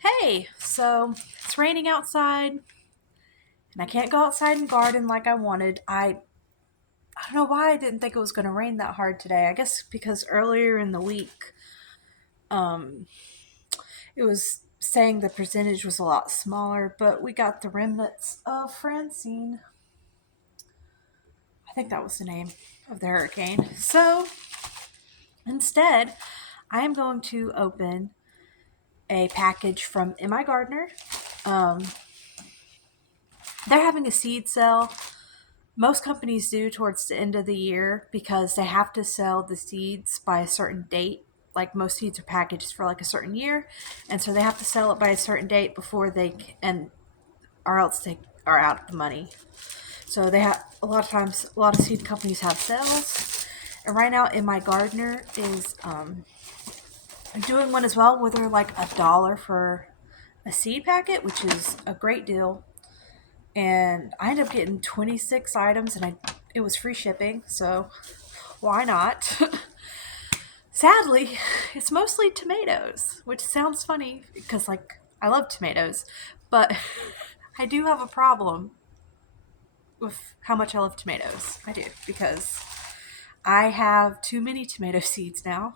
Hey, so it's raining outside and I can't go outside and garden like I wanted. I don't know why I didn't think it was going to rain that hard today. I guess because earlier in the week, um, it was saying the percentage was a lot smaller, but we got the remnants of Francine. I think that was the name of the hurricane. So instead, I am going to open a package from MIgardener. Um, they're having a seed sale. Most companies do towards the end of the year because they have to sell the seeds by a certain date. Like most seeds are packaged for like a certain year, and so they have to sell it by a certain date before or else they are out of the money. So they have a lot of times, a lot of seed companies have sales, and right now MIgardener is doing one as well, where they're like $1 for a seed packet, which is a great deal. And I ended up getting 26 items, and it was free shipping, so why not? Sadly, it's mostly tomatoes, which sounds funny because, like, I love tomatoes, but I do have a problem with how much I love tomatoes. I do, because I have too many tomato seeds now,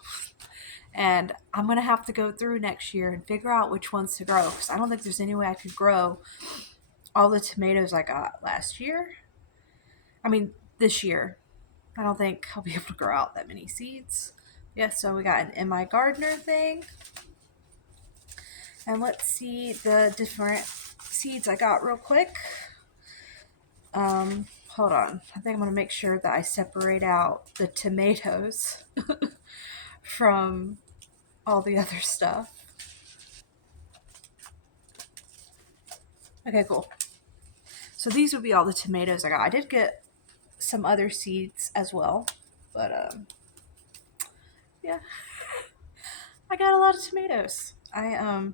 and I'm going to have to go through next year and figure out which ones to grow, because I don't think there's any way I could grow all the tomatoes I got last year. I mean, this year. I don't think I'll be able to grow out that many seeds. Yeah, so we got an MIgardener thing. And let's see the different seeds I got real quick. Hold on. I think I'm going to make sure that I separate out the tomatoes from all the other stuff. Okay, cool. So these would be all the tomatoes I got. I did get some other seeds as well, but yeah, I got a lot of tomatoes. I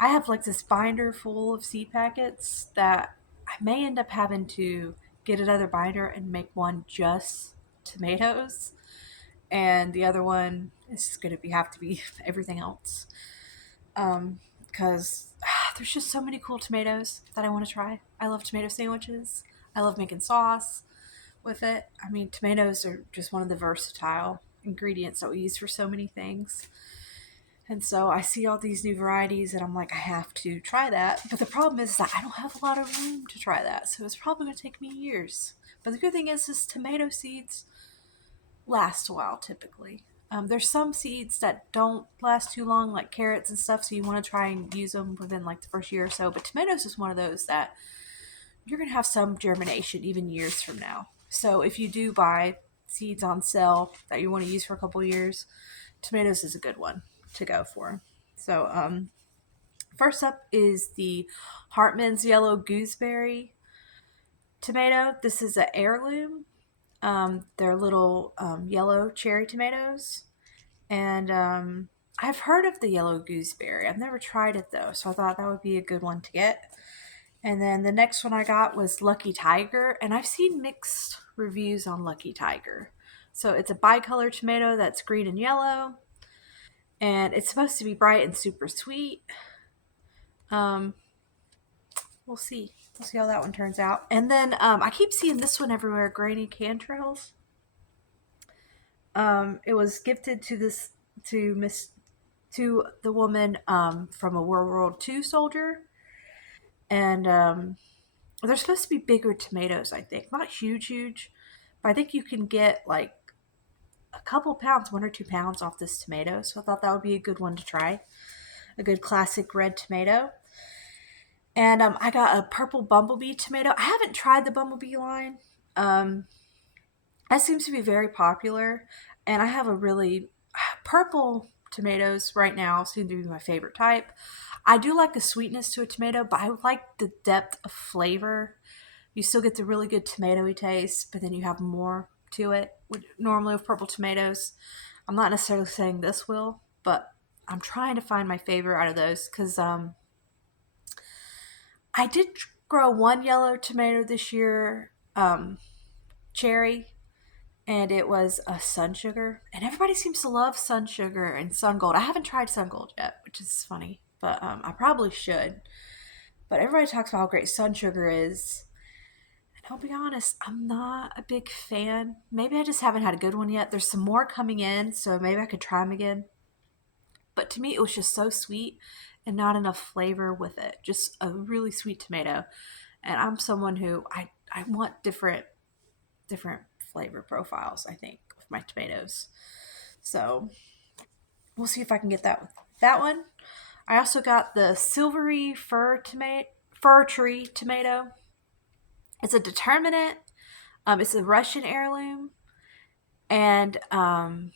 have like this binder full of seed packets that I may end up having to get another binder and make one just tomatoes, and the other one is going to have to be everything else. Because there's just so many cool tomatoes that I want to try. I love tomato sandwiches. I love making sauce with it. I mean, tomatoes are just one of the versatile ingredients that we use for so many things. And so I see all these new varieties and I'm like, I have to try that. But the problem is that I don't have a lot of room to try that. So it's probably going to take me years. But the good thing is tomato seeds last a while typically. There's some seeds that don't last too long, like carrots and stuff. So you want to try and use them within like the first year or so. But tomatoes is one of those that you're going to have some germination even years from now. So if you do buy seeds on sale that you want to use for a couple years, tomatoes is a good one to go for. So, first up is the Hartman's Yellow Gooseberry tomato. This is an heirloom. They're little yellow cherry tomatoes. And I've heard of the yellow gooseberry. I've never tried it though, so I thought that would be a good one to get. And then the next one I got was Lucky Tiger, and I've seen mixed reviews on Lucky Tiger. So it's a bicolor tomato that's green and yellow, and it's supposed to be bright and super sweet. Um, we'll see. We'll see how that one turns out. And then I keep seeing this one everywhere, Granny Cantrells. It was gifted to Miss to the woman from a World War II soldier, and they're supposed to be bigger tomatoes. I think not huge, huge, but I think you can get like a couple pounds, 1 or 2 pounds off this tomato. So I thought that would be a good one to try. A good classic red tomato. And I got a purple bumblebee tomato. I haven't tried the bumblebee line. That seems to be very popular. And I have a really purple tomatoes right now seem to be my favorite type. I do like the sweetness to a tomato, but I like the depth of flavor. You still get the really good tomatoey taste, but then you have more to it. Normally with purple tomatoes, I'm not necessarily saying this will, but I'm trying to find my favorite out of those because I did grow one yellow tomato this year, cherry, and it was a sun sugar. And everybody seems to love sun sugar and sun gold. I haven't tried sun gold yet, which is funny. but I probably should. But everybody talks about how great sun sugar is. And I'll be honest, I'm not a big fan. Maybe I just haven't had a good one yet. There's some more coming in, so maybe I could try them again. But to me, it was just so sweet and not enough flavor with it. Just a really sweet tomato. And I'm someone who I want different flavor profiles, I think, with my tomatoes. So we'll see if I can get that with that one. I also got the silvery fir tree tomato. It's a determinate. It's a Russian heirloom, and it's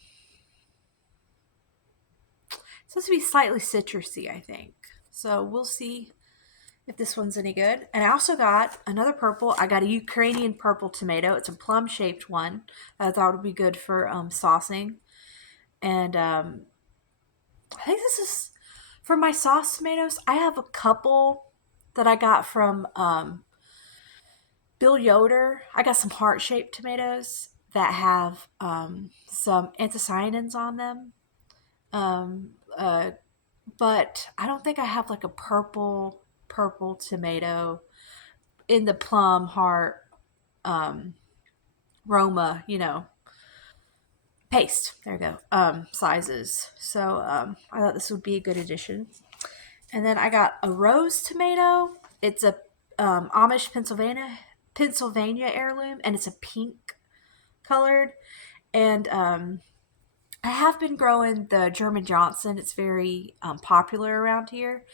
supposed to be slightly citrusy, I think. So we'll see if this one's any good. And I also got another purple. I got a Ukrainian purple tomato. It's a plum shaped one that I thought would be good for saucing. And I think this is for my sauce tomatoes. I have a couple that I got from Bill Yoder. I got some heart shaped tomatoes that have some anthocyanins on them. Um, uh, but I don't think I have like a purple tomato in the plum heart um, Roma, paste. There we go. Sizes. So I thought this would be a good addition. And then I got a rose tomato. It's a Amish Pennsylvania heirloom, and it's a pink colored. And I have been growing the German Johnson. It's very popular around here,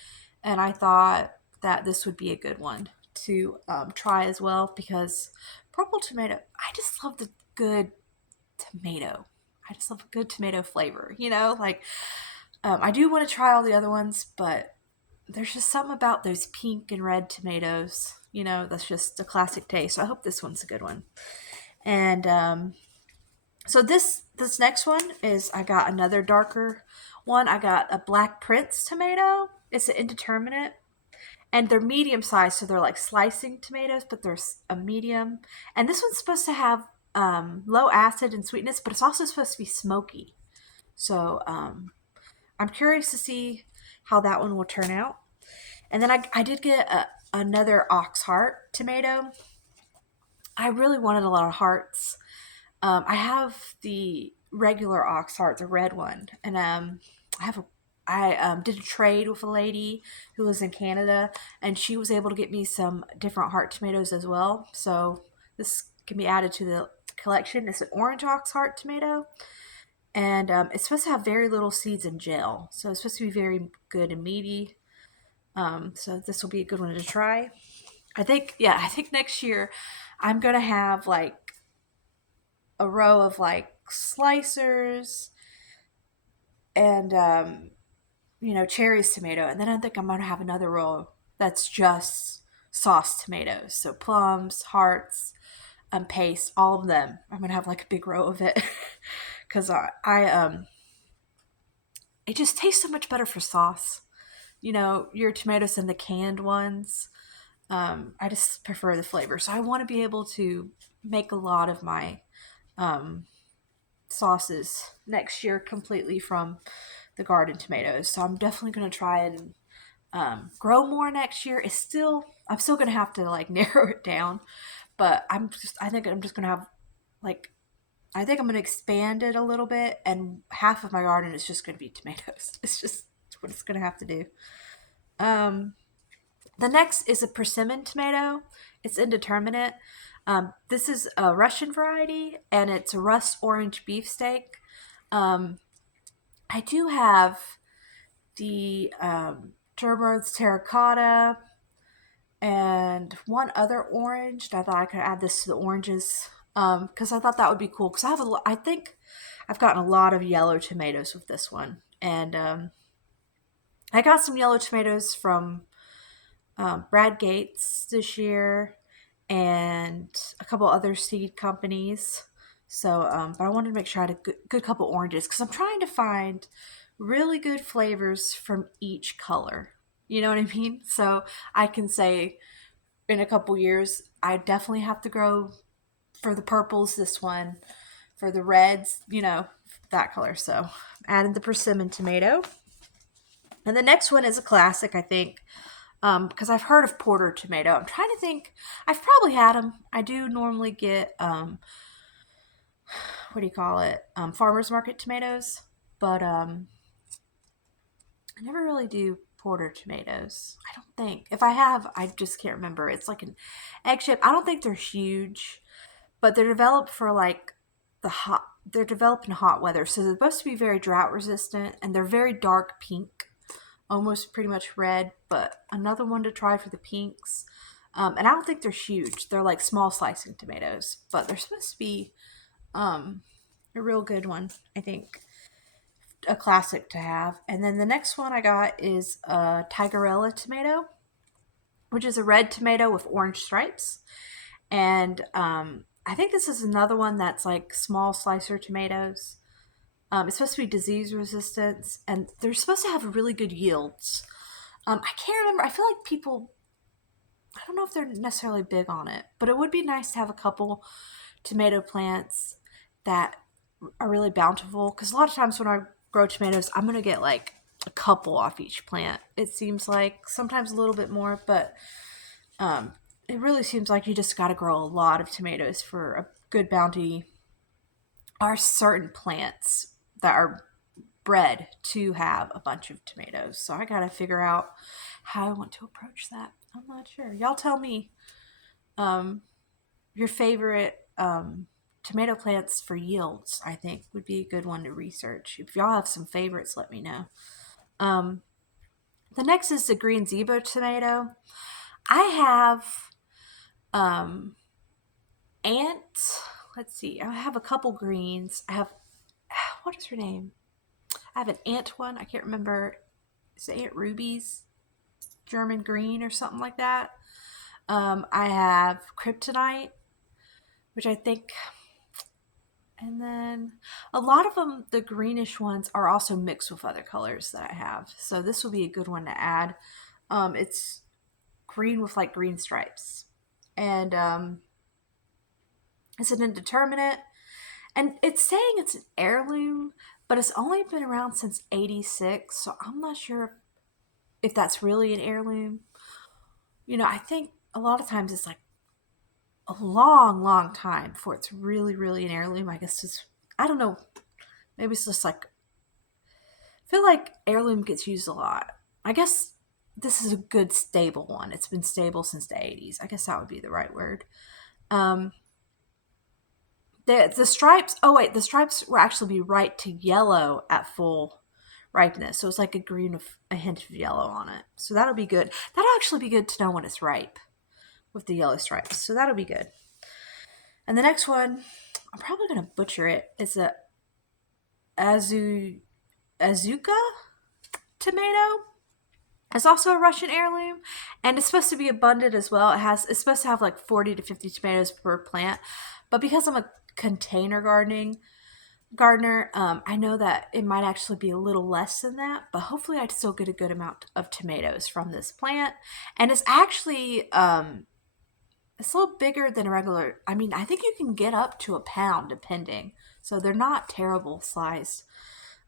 and I thought that this would be a good one to try as well because purple tomato. I just love the good tomato. I just love a good tomato flavor. Like I do want to try all the other ones, but there's just something about those pink and red tomatoes. That's just a classic taste. So I hope this one's a good one. And so this next one is I got another darker one. I got a Black Prince tomato. It's an indeterminate. And they're medium sized, so they're like slicing tomatoes, but they're a medium. And this one's supposed to have low acid and sweetness, but it's also supposed to be smoky. So I'm curious to see how that one will turn out. And then I did get another ox heart tomato. I really wanted a lot of hearts. I have the regular ox heart, the red one, and I did a trade with a lady who was in Canada, and she was able to get me some different heart tomatoes as well. So this can be added to the collection. It's an orange ox heart tomato, and it's supposed to have very little seeds and gel. So it's supposed to be very good and meaty. So this will be a good one to try. I think next year I'm gonna have like a row of like slicers and cherries tomato, and then I think I'm gonna have another row that's just sauce tomatoes, so plums, hearts, paste, all of them. I'm gonna have like a big row of it because it just tastes so much better for sauce. Your tomatoes and the canned ones. I just prefer the flavor, so I want to be able to make a lot of my sauces next year completely from the garden tomatoes. So I'm definitely going to try and grow more next year. I'm still going to have to like narrow it down, but I think I'm just going to have like, I think I'm going to expand it a little bit, and half of my garden is just going to be tomatoes. It's just what it's going to have to do. The next is a persimmon tomato. It's indeterminate. This is a Russian variety, and it's a rust orange beefsteak. I do have the Gerber's terracotta and one other orange. I thought I could add this to the oranges because I thought that would be cool. Because I think I've gotten a lot of yellow tomatoes with this one, and I got some yellow tomatoes from Brad Gates this year and a couple other seed companies. So, but I wanted to make sure I had a good couple oranges because I'm trying to find really good flavors from each color. You know what I mean? So I can say in a couple years, I definitely have to grow for the purples this one, for the reds, that color. So added the persimmon tomato. And the next one is a classic, I think, because I've heard of porter tomato. I'm trying to think. I've probably had them. I do normally get what do you call it? Farmers market tomatoes, but I never really do porter tomatoes. I don't think. If I have, I just can't remember. It's like an egg shape. I don't think they're huge, but they're developed for like the hot. They're developed in hot weather, so they're supposed to be very drought resistant, and they're very dark pink, almost pretty much red. But another one to try for the pinks. And I don't think they're huge. They're like small slicing tomatoes, but they're supposed to be um, a real good one. I think a classic to have. And then the next one I got is a Tigerella tomato, which is a red tomato with orange stripes. And I think this is another one that's like small slicer tomatoes. It's supposed to be disease resistant, and they're supposed to have really good yields. I can't remember. I feel like people, I don't know if they're necessarily big on it, but it would be nice to have a couple tomato plants that are really bountiful. Because a lot of times when I grow tomatoes, I'm going to get like a couple off each plant. It seems like sometimes a little bit more, but it really seems like you just got to grow a lot of tomatoes for a good bounty. Are certain plants that are bred to have a bunch of tomatoes. So I got to figure out how I want to approach that. I'm not sure. Y'all tell me um, your favorite tomato plants for yields, I think would be a good one to research. If y'all have some favorites, let me know. Um, the next is the green zebra tomato. I have um, ant. Let's see. I have a couple greens. I have what is her name? I have an ant one. I can't remember. Is it Aunt Ruby's German green or something like that? I have kryptonite, which I think, and then a lot of them, the greenish ones, are also mixed with other colors that I have. So this will be a good one to add. It's green with like green stripes, and it's an indeterminate, and it's saying it's an heirloom, but it's only been around since '86, so I'm not sure if that's really an heirloom. I think a lot of times it's like a long, long time before it's really, really an heirloom. I guess just, I don't know. Maybe it's just like, I feel like heirloom gets used a lot. I guess this is a good stable one. It's been stable since the '80s. I guess that would be the right word. Um, the stripes, oh wait, the stripes will actually be right to yellow at full ripeness. So it's like a green with a hint of yellow on it. So that'll be good. That'll actually be good to know when it's ripe with the yellow stripes. So that'll be good. And the next one, I'm probably going to butcher it. It's a Azuka tomato. It's also a Russian heirloom, and it's supposed to be abundant as well. It's supposed to have like 40 to 50 tomatoes per plant, but because I'm a container gardener, I know that it might actually be a little less than that, but hopefully I'd still get a good amount of tomatoes from this plant. And it's actually it's a little bigger than a regular. I mean, I think you can get up to a pound depending. So they're not terrible sized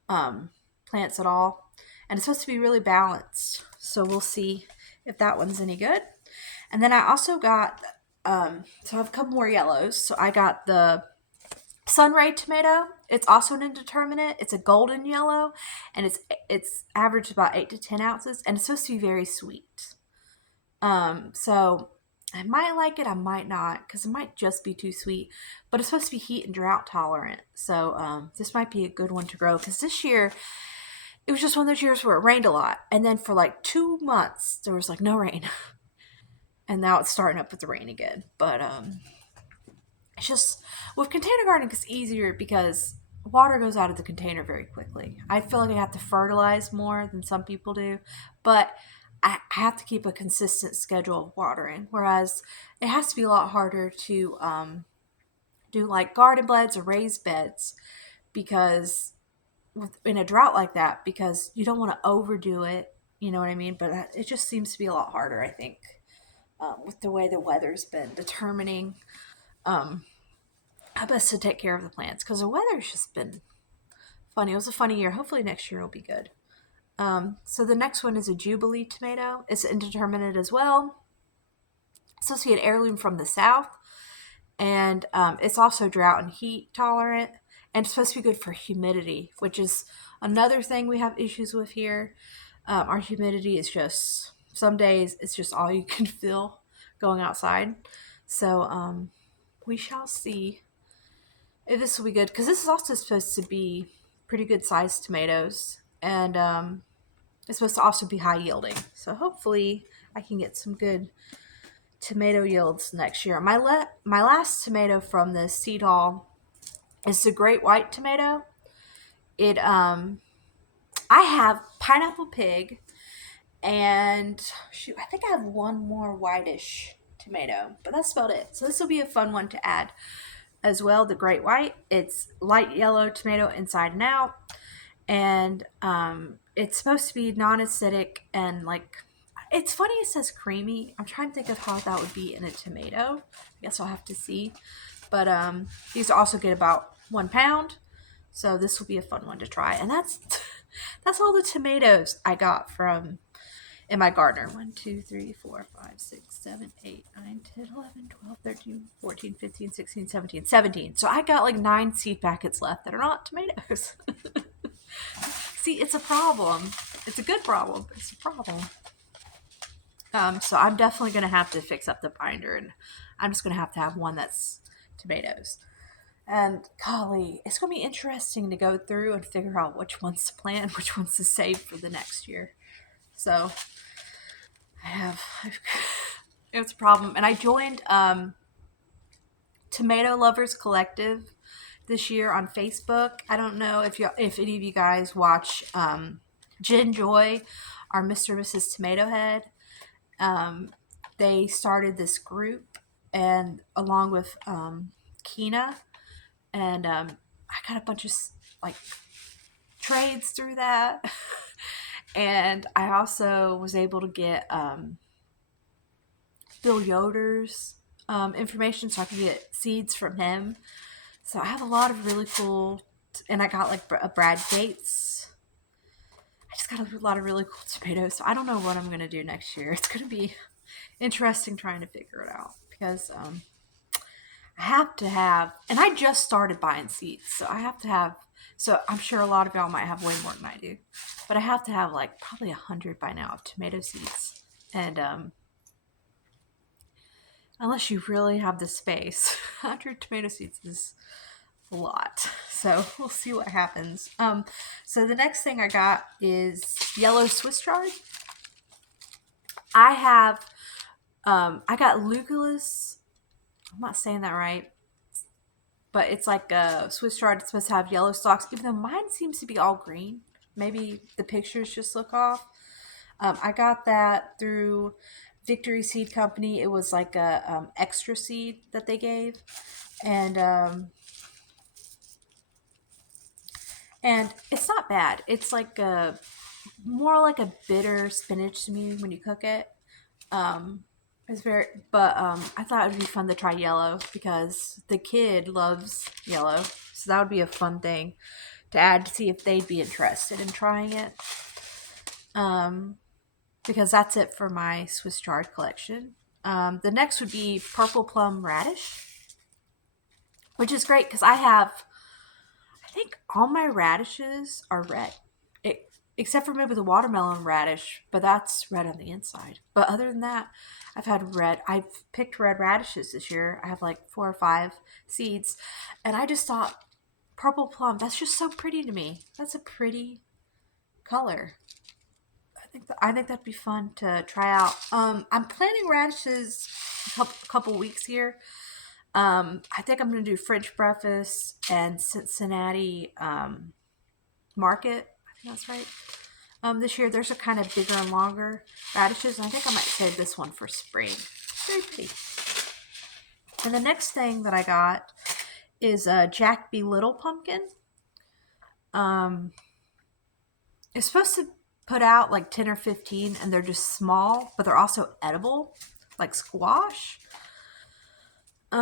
plants at all. And it's supposed to be really balanced. So we'll see if that one's any good. And then I also got, so I have a couple more yellows. So I got the Sunray tomato. It's also an indeterminate. It's a golden yellow, and it's averaged about 8 to 10 ounces, and it's supposed to be very sweet. So I might like it, I might not, because it might just be too sweet. But it's supposed to be heat and drought tolerant. So this might be a good one to grow, because this year it was just one of those years where it rained a lot, and then for like 2 months there was like no rain, and now it's starting up with the rain again. But it's just with container gardening, it's easier because water goes out of the container very quickly. I feel like I have to fertilize more than some people do, but I have to keep a consistent schedule of watering. Whereas it has to be a lot harder to do like garden beds or raised beds because in a drought like that, because you don't want to overdo it. You know what I mean? But it just seems to be a lot harder, I think, with the way the weather's been determining how best to take care of the plants, because the weather's just been funny. It was a funny year. Hopefully next year will be good. So the next one is a Jubilee tomato. It's indeterminate as well. It's supposed to be an heirloom from the south, and it's also drought and heat tolerant, and it's supposed to be good for humidity, which is another thing we have issues with here. Our humidity is just, some days it's just all you can feel going outside. So we shall see if this will be good, because this is also supposed to be pretty good sized tomatoes, and it's supposed to also be high yielding. So hopefully I can get some good tomato yields next year. My last tomato from the seed haul is the great white tomato. It I have pineapple pig, and shoot, I think I have one more whitish tomato, but that's about it. So this will be a fun one to add as well. The great white, it's light yellow tomato inside and out, and it's supposed to be non-acidic, and like, it's funny it says creamy. I'm trying to think of how that would be in a tomato. I guess I'll have to see. But these also get about 1 pound, so this will be a fun one to try. And that's that's all the tomatoes I got from MIgardener. 1, 2, 3, 4, 5, 6, 7, 8, 9, 10, 11, 12, 13, 14, 15, 16, 17, 17. So I got like 9 seed packets left that are not tomatoes. See, it's a problem. It's a good problem, but it's a problem. So I'm definitely going to have to fix up the binder, and I'm just going to have one that's tomatoes. And golly, it's going to be interesting to go through and figure out which ones to plant, which ones to save for the next year. So it's a problem. And I joined Tomato Lovers Collective this year on Facebook. I don't know if any of you guys watch Jen Joy, our Mr. and Mrs. Tomato Head. They started this group, and along with Kina, and I got a bunch of like trades through that. And I also was able to get Bill Yoder's information, so I could get seeds from him. So I have a lot of really cool, and I got like a Brad Gates. I just got a lot of really cool tomatoes. So I don't know what I'm going to do next year. It's going to be interesting trying to figure it out, because I have to have, and I just started buying seeds, so I have to have, so I'm sure a lot of y'all might have way more than I do, but I have to have like probably 100 by now of tomato seeds. And unless you really have the space, 100 tomato seeds is a lot. So we'll see what happens. So the next thing I got is yellow Swiss chard. I got Lucullus. I'm not saying that right, but it's like a Swiss chard. It's supposed to have yellow stalks, even though mine seems to be all green. Maybe the pictures just look off. I got that through Victory Seed Company. It was like a extra seed that they gave, and it's not bad. It's like more like a bitter spinach to me when you cook it. It's very, but I thought it would be fun to try yellow, because the kid loves yellow, so that would be a fun thing to add to see if they'd be interested in trying it. Because that's it for my Swiss chard collection. The next would be purple plum radish, which is great because I think all my radishes are red, except for maybe the watermelon radish, but that's red on the inside. But other than that, I've picked red radishes this year. I have like 4 or 5 seeds, and I just thought purple plum, that's just so pretty to me. That's a pretty color. I think that'd be fun to try out. I'm planting radishes a couple weeks here. I think I'm going to do French breakfast and Cincinnati market. I think that's right. This year there's a kind of bigger and longer radishes, and I think I might save this one for spring. Very pretty. And the next thing that I got is a Jack B. Little pumpkin. It's supposed to put out like 10 or 15, and they're just small, but they're also edible, like squash. They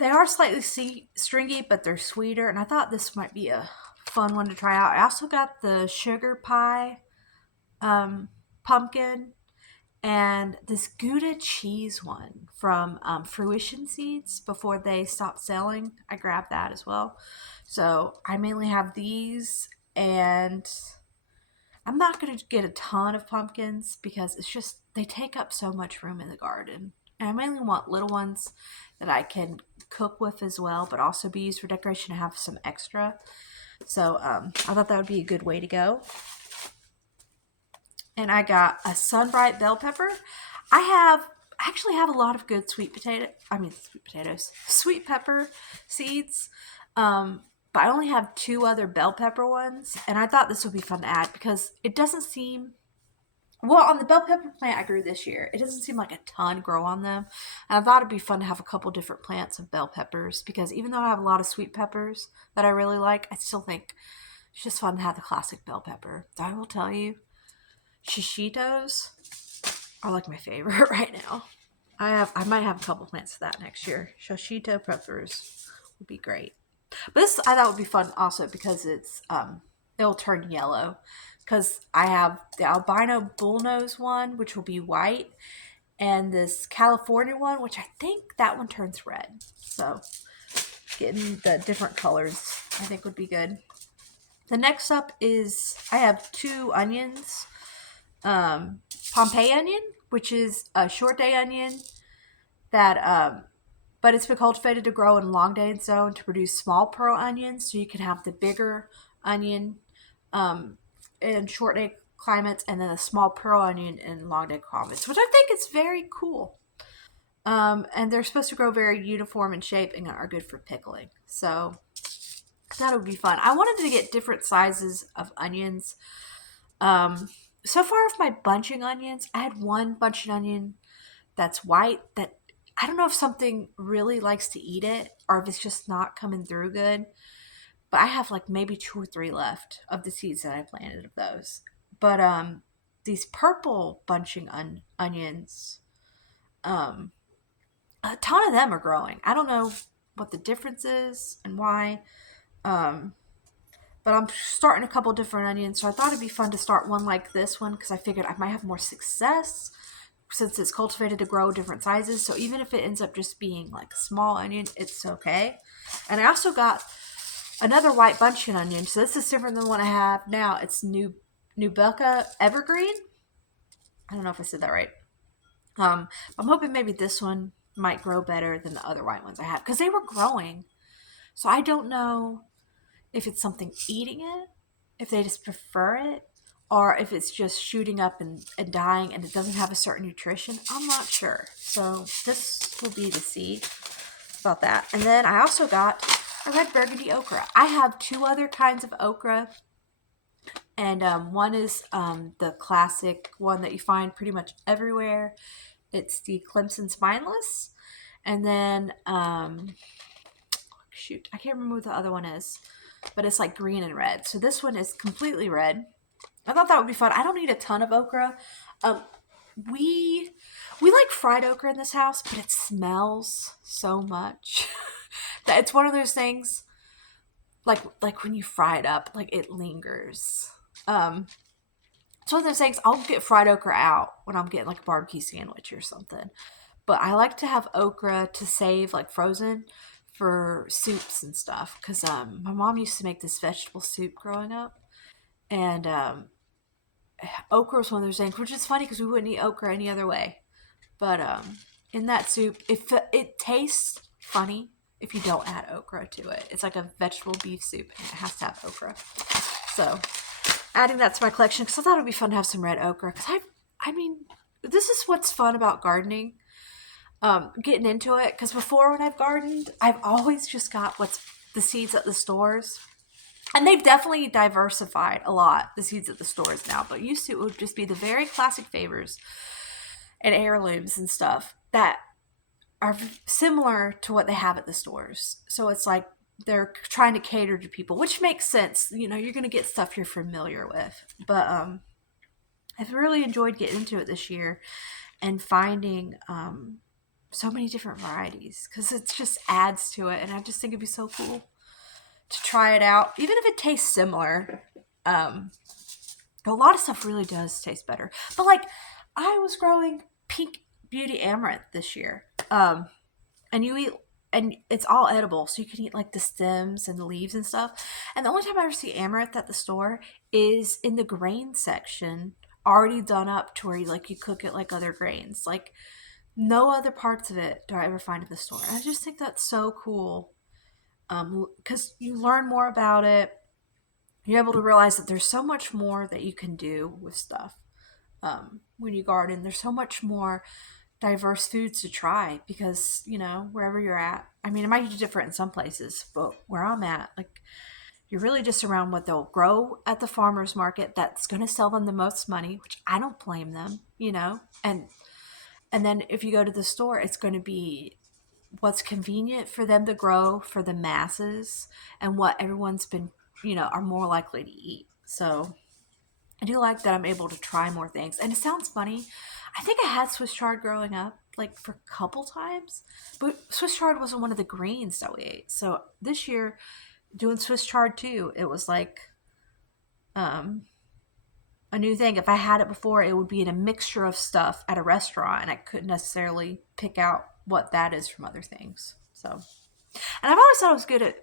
are slightly stringy, but they're sweeter, and I thought this might be a fun one to try out. I also got the sugar pie pumpkin and this Gouda cheese one from Fruition Seeds before they stopped selling. I grabbed that as well. So I mainly have these, and I'm not going to get a ton of pumpkins because it's just, they take up so much room in the garden. And I mainly want little ones that I can cook with as well, but also be used for decoration to have some extra. So I thought that would be a good way to go. And I got a Sunbright bell pepper. I actually have a lot of good sweet pepper seeds. But I only have 2 other bell pepper ones, and I thought this would be fun to add because it doesn't seem, well, on the bell pepper plant I grew this year, it doesn't seem like a ton grow on them. And I thought it'd be fun to have a couple different plants of bell peppers because even though I have a lot of sweet peppers that I really like, I still think it's just fun to have the classic bell pepper. I will tell you, shishitos are like my favorite right now. I might have a couple plants of that next year. Shishito peppers would be great. But this I thought would be fun also because it'll turn yellow. Because I have the albino bullnose one, which will be white, and this California one, which I think that one turns red. So getting the different colors I think would be good. The next up is I have 2 onions. Pompeii onion, which is a short day onion that but it's been cultivated to grow in long day zone to produce small pearl onions, so you can have the bigger onion in short day climates and then a small pearl onion in long day climates, which I think is very cool. And they're supposed to grow very uniform in shape and are good for pickling, so that would be fun. I wanted to get different sizes of onions. So far with my bunching onions, I had one bunching onion that's white that I don't know if something really likes to eat it or if it's just not coming through good. But I have like maybe 2 or 3 left of the seeds that I planted of those. But these purple bunching onions, a ton of them are growing. I don't know what the difference is and why. But I'm starting a couple different onions, so I thought it'd be fun to start one like this one because I figured I might have more success since it's cultivated to grow different sizes. So even if it ends up just being like a small onion, it's okay. And I also got another white bunching onion. So this is different than the one I have now. It's Nubeca Evergreen. I don't know if I said that right. I'm hoping maybe this one might grow better than the other white ones I have because they were growing. So I don't know if it's something eating it, if they just prefer it, or if it's just shooting up and dying and it doesn't have a certain nutrition. I'm not sure. So this will be to see about that. And then I also got a red burgundy okra. I have 2 other kinds of okra. And one is the classic one that you find pretty much everywhere. It's the Clemson Spineless. And then, shoot, I can't remember what the other one is. But it's like green and red. So this one is completely red. I thought that would be fun. I don't need a ton of okra. We like fried okra in this house, but it smells so much that it's one of those things like when you fry it up, like it lingers. It's one of those things. I'll get fried okra out when I'm getting like a barbecue sandwich or something. But I like to have okra to save like frozen for soups and stuff because my mom used to make this vegetable soup growing up, and okra was one of those things, which is funny because we wouldn't eat okra any other way. But in that soup, it tastes funny if you don't add okra to it. It's like a vegetable beef soup, and it has to have okra. So adding that to my collection because I thought it would be fun to have some red okra. Because I mean, this is what's fun about gardening. Getting into it because before when I've gardened, I've always just got what's the seeds at the stores, and they've definitely diversified a lot, the seeds at the stores now, but used to it would just be the very classic favors and heirlooms and stuff that are similar to what they have at the stores. So it's like they're trying to cater to people, which makes sense. You know, you're going to get stuff you're familiar with, but I've really enjoyed getting into it this year and finding so many different varieties because it just adds to it, and I just think it'd be so cool to try it out, even if it tastes similar. Um, a lot of stuff really does taste better. But like, I was growing pink beauty amaranth this year, and you eat, and it's all edible, so you can eat like the stems and the leaves and stuff. And the only time I ever see amaranth at the store is in the grain section, already done up to where you cook it like other grains. Like no other parts of it do I ever find in the store. And I just think that's so cool. Because you learn more about it. You're able to realize that there's so much more that you can do with stuff. When you garden, there's so much more diverse foods to try because, wherever you're at, I mean, it might be different in some places, but where I'm at, like, you're really just around what they'll grow at the farmer's market that's going to sell them the most money, which I don't blame them, and then if you go to the store, it's going to be what's convenient for them to grow for the masses and what everyone's been, are more likely to eat. So I do like that I'm able to try more things. And it sounds funny. I think I had Swiss chard growing up, like for a couple times, but Swiss chard wasn't one of the greens that we ate. So this year, doing Swiss chard too, it was like um, a new thing. If I had it before, it would be in a mixture of stuff at a restaurant, and I couldn't necessarily pick out what that is from other things. So, and I've always thought I was good at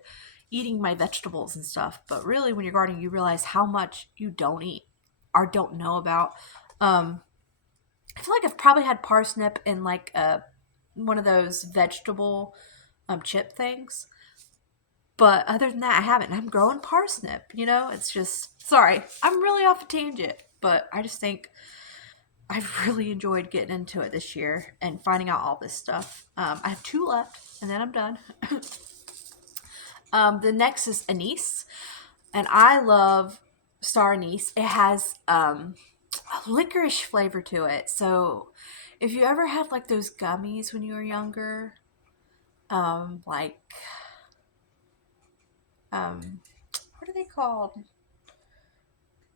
eating my vegetables and stuff, but really, when you're gardening, you realize how much you don't eat or don't know about. Um, I feel like I've probably had parsnip in like one of those vegetable chip things. But other than that, I haven't. I'm growing parsnip, It's just, sorry, I'm really off a tangent. But I just think I've really enjoyed getting into it this year and finding out all this stuff. I have 2 left, and then I'm done. The next is anise. And I love star anise. It has a licorice flavor to it. So if you ever had like those gummies when you were younger, like what are they called?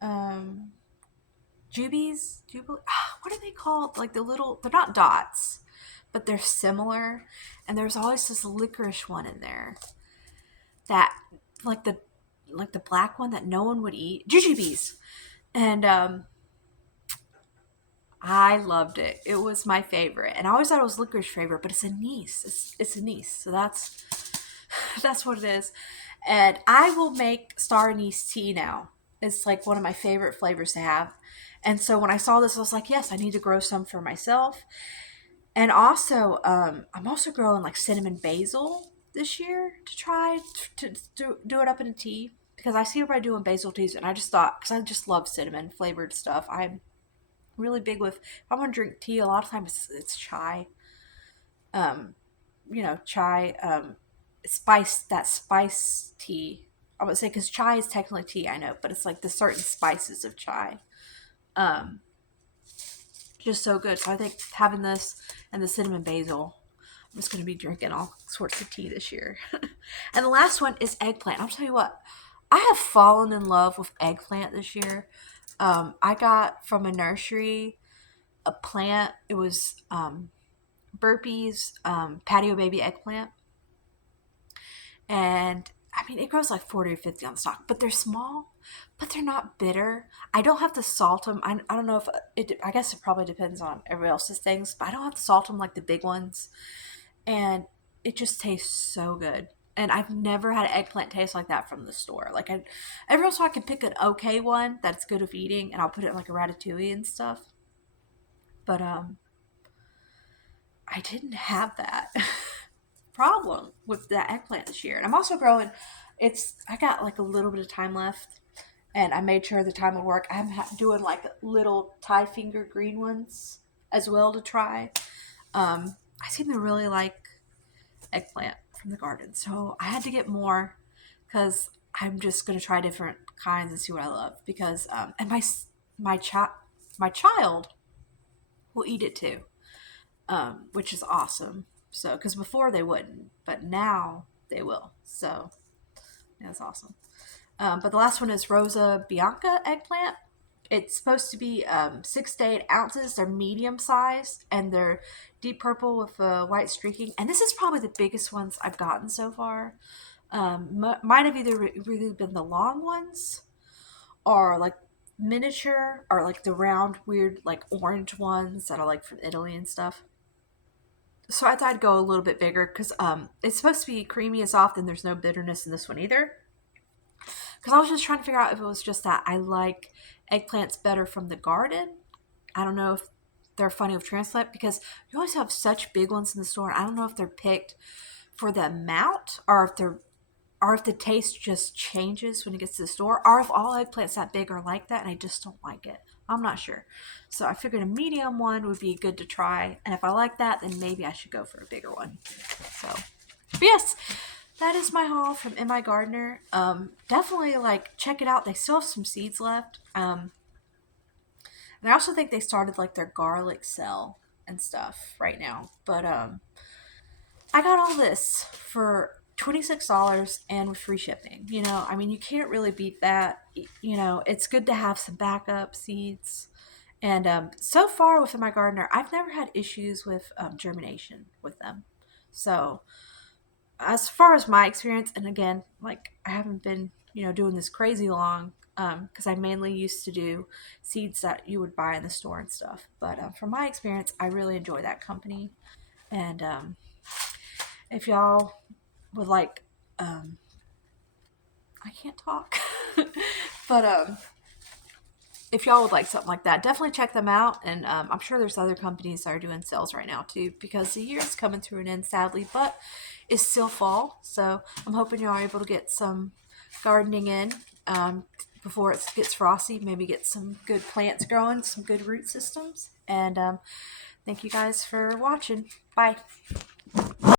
Um, Jubies, Jubilee. What are they called? Like the little, they're not dots, but they're similar. And there's always this licorice one in there that, like the black one that no one would eat, jujubes. And I loved it. It was my favorite, and I always thought it was licorice favorite, but it's anise. It's anise, so that's what it is. And I will make star anise tea now. It's like one of my favorite flavors to have. And so when I saw this, I was like, yes, I need to grow some for myself. And also, I'm also growing like cinnamon basil this year to try to do it up in a tea because I see everybody doing basil teas, and I just thought, because I just love cinnamon flavored stuff. I'm really big with, if I want to drink tea, a lot of times it's chai. Um, chai, spice tea. I would say, because chai is technically tea, I know, but it's like the certain spices of chai. Um, just so good. So I think having this and the cinnamon basil, I'm just going to be drinking all sorts of tea this year. And the last one is eggplant. I'll tell you what, I have fallen in love with eggplant this year. I got from a nursery a plant. It was Burpee's patio baby eggplant. And I mean, it grows like 40 or 50 on the stalk, but they're small, but they're not bitter. I don't have to salt them. I don't know if I guess it probably depends on everybody else's things, but I don't have to salt them like the big ones. And it just tastes so good. And I've never had an eggplant taste like that from the store. Like every once in a while I can pick an okay one that's good of eating, and I'll put it in like a ratatouille and stuff. But I didn't have that problem with that eggplant this year. And I'm also growing. I got like a little bit of time left, and I made sure the time would work. I'm doing like little tie finger green ones as well to try. I seem to really like eggplant from the garden, so I had to get more because I'm just gonna try different kinds and see what I love. Because and my child will eat it too, which is awesome. So, because before they wouldn't, but now they will. So, that's awesome. But the last one is Rosa Bianca eggplant. It's supposed to be 6 to 8 ounces. They're medium sized, and they're deep purple with white streaking. And this is probably the biggest ones I've gotten so far. Might have either really been the long ones or like miniature or like the round, weird, like orange ones that are like from Italy and stuff. So I thought I'd go a little bit bigger because it's supposed to be creamy and soft, and there's no bitterness in this one either. Because I was just trying to figure out if it was just that I like eggplants better from the garden. I don't know if they're funny with transplant because you always have such big ones in the store. I don't know if they're picked for the amount or if the taste just changes when it gets to the store, or if all eggplants that big are like that and I just don't like it. I'm not sure. So I figured a medium one would be good to try, and if I like that, then maybe I should go for a bigger one. So, but yes, that is my haul from MIgardener. Definitely like check it out. They still have some seeds left. And I also think they started like their garlic sale and stuff right now. But I got all this for $26 and with free shipping. You know, I mean, you can't really beat that. You know, it's good to have some backup seeds. And so far with my gardener, I've never had issues with germination with them. So as far as my experience, and again, like I haven't been, doing this crazy long because I mainly used to do seeds that you would buy in the store and stuff. But from my experience, I really enjoy that company. And if y'all would like, I can't talk, but if y'all would like something like that, definitely check them out. And I'm sure there's other companies that are doing sales right now too, because the year is coming to an end, sadly, but it's still fall. So I'm hoping y'all are able to get some gardening in before it gets frosty. Maybe get some good plants growing, some good root systems. And thank you guys for watching. Bye.